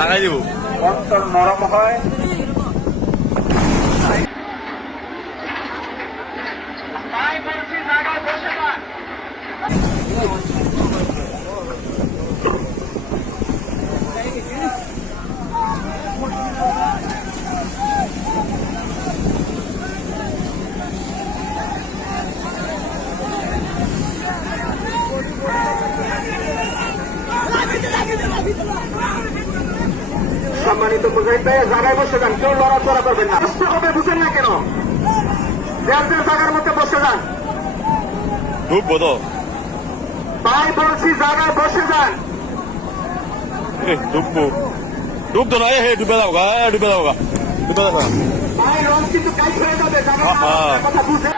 লাগাই দিব অন্তর নরম হয়। সম্মানিত মুজাহিদ ভাই, জায়গায় বসে যান, কেউ লড়াচড়া করবেন না। কষ্ট হবে বুঝেন না কেন? যার যার জায়গার মধ্যে বসে যান। ঢুকবো তো ভাই বলছি জায়গায় বসে যান। ঢুকতো না ডুবে যাবো গা ডুবে যাবো গা ডুবে যাবো ভাই রং কিন্তু কাজ হয়ে যাবে, জায়গায় কথা বুঝে।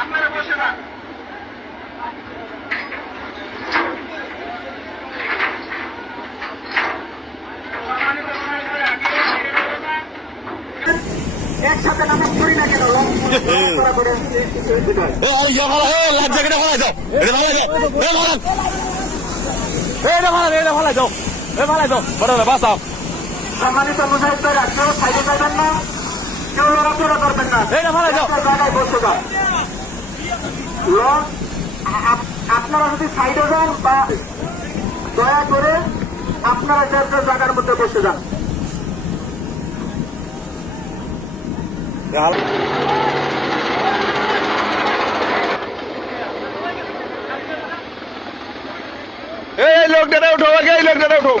আপনারা বসে যান। একসাথে নামাজ পড়ি না কেন? লাইফ জ্যাকেট ফেলাই যাও এটা ফেলাই যাও এটা ফেলাই যাও ফেলাই যাও বড় বাঁচাও। সম্মানিত মুজাহিদ ভাইরা, কেউ সাইডে যাবেন না, কেউ লড়াচড়া করবেন না, এটা ফেলাই যাও জায়গায় বসে যান। আপনারা যদি সাইডে যান বা দয়া করে আপনারা যার যার জায়গার মধ্যে বসে যান। এই লোকটা উঠো এই লোকটা উঠো